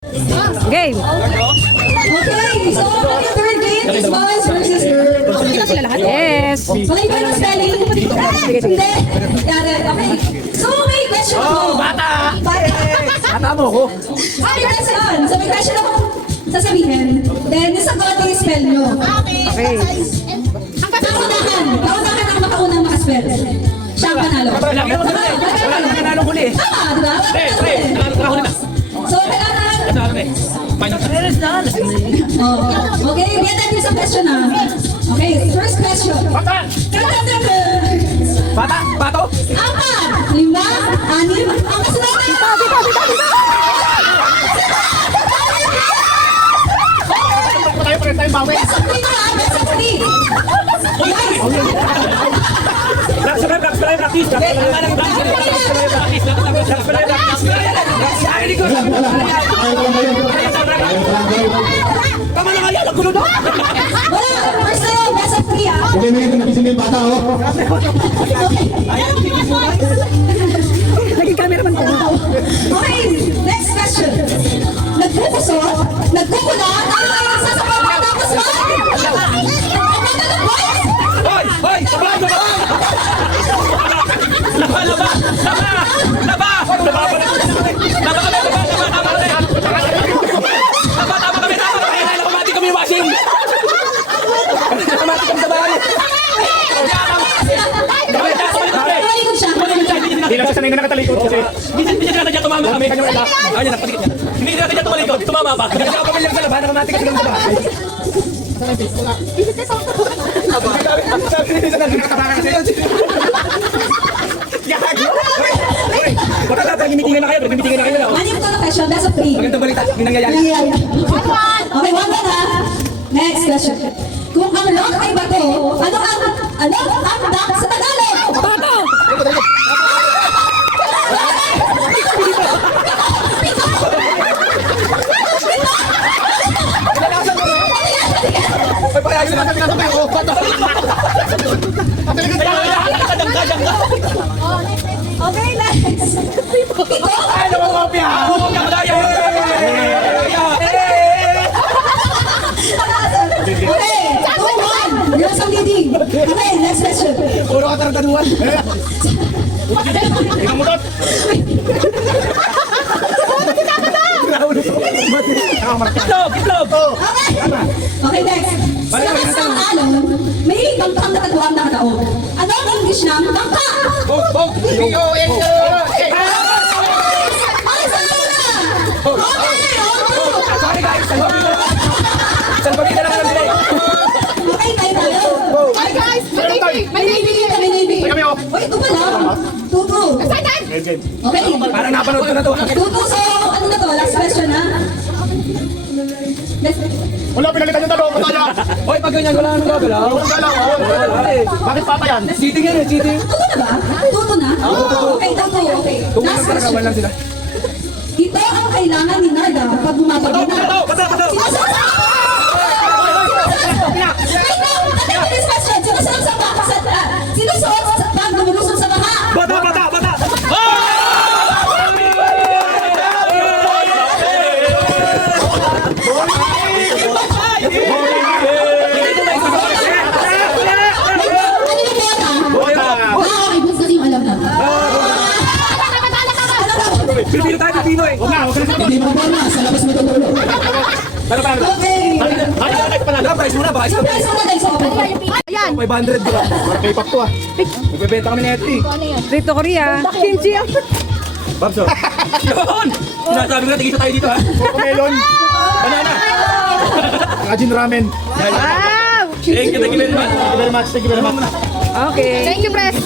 Game. Okay, so our third game is boys versus girls. Yes. Malay ba ng spelling? Hindi. Yari, okay. So may question ako. Bata! Bata. Bata mo ko. Ay, that's on. So may question ako sasabihin. Then, yung sagot yung spell nyo. Okay. Kaunahan ang makaunang makaspell. Siya ang panalo. Wala nang nanalo huli eh. Tama, di ba? Nakahuli na. So, kailangan. Nanalo na eh. Final Oh, okay, get natin sa question na. Okay, first question. Bata! Bata! Bato! Apat, lima, anim, ang kasunod. Tayo pa rin tayong bawi. Best of three na, best of three. Tama na nga yan! Ang gulo na! Wala, first na yun, best of three ah. Hindi na yung nagising yung bata, oh. Naging cameraman ko. Okay, next question. Nagkukuso, nagkukula, ano kayo sasabihin mo tapos ba? Hoy! Hoy! Laba! Laba! Laba! Laba! Laba! Laba! Mati kami washing! Mati kami sa bahay! Tumalikod siya. Hindi lang siya sanay na nakatalikod kasi hindi siya natin dyan tumama kami. Ayun, napatikit niya. Hindi natin dyan tumalikod, tumama pa. Kasi ako pamilyang sa laban, nakamati kasi kami sa bahay. Baka dapat gimitingan na kayo, gimitingan na kayo. Ano yung total question? Best of three. Magandang balita, hindi nangyayari. Okay, one na. Next question. Kung ang lock ay bato, ano ang duck sa Tagalog? Bato! Ay, payayos na natin natin yung bato. Kadang-kadang ka. Okay, next. Ito? Ay, namangopya! Okay, 2-1. Girls ang leading. Okay, next question. Puro ka tarataduan. Ikaw mo dot. Itlog! Itlog! Okay, next. Sa lakas ng alon, may bangkang natagawang nakataon. Ano ang English ng bangka? Bog! Ay, sa una! Okay, all Sorry guys! Salbabida na lang sila eh. Okay, tayo. Hi guys! May navy dito, may navy. Kami, oh. Uy, ito pala. Tutu. Okay. Parang napanood ko na to. Tutu, so ano na to? Last question na. Wala, pinalitan yung tanong, pataya. Hoy, pag ganyan, wala nang gagalaw. Bakit pata yan? Cheating yan eh, cheating. Tutu na ba? Tutu na? Okay, tutu. Okay. Kung Last nagkarakawan question. lang sila. Ito ang kailangan ni Narda pag bumabagay na. Bata! Sinusuot sa baha. Sinusuot sa pag lumulusog sa baha. Bata! Ano yung bola? Okay, bus kasi yung alam na. Pilipino tayo, Pilipino eh. Hindi mo ba na, sa labas mo tutulo. Pero paano? Okay. Ay, panalo. Price muna ba? So, guys, una guys, open. Ayan. 500 diba? K-pop to, ah. Magbebenta kami ni Eti. Trip to Korea. Kimchi. Babso. Yun! Sinasabi ko na, tigisa tayo dito ha. Melon. Banana! Ajin ramen. Wow! Thank you very much. Thank you very much. Thank you very much. Okay. Thank you, Pres!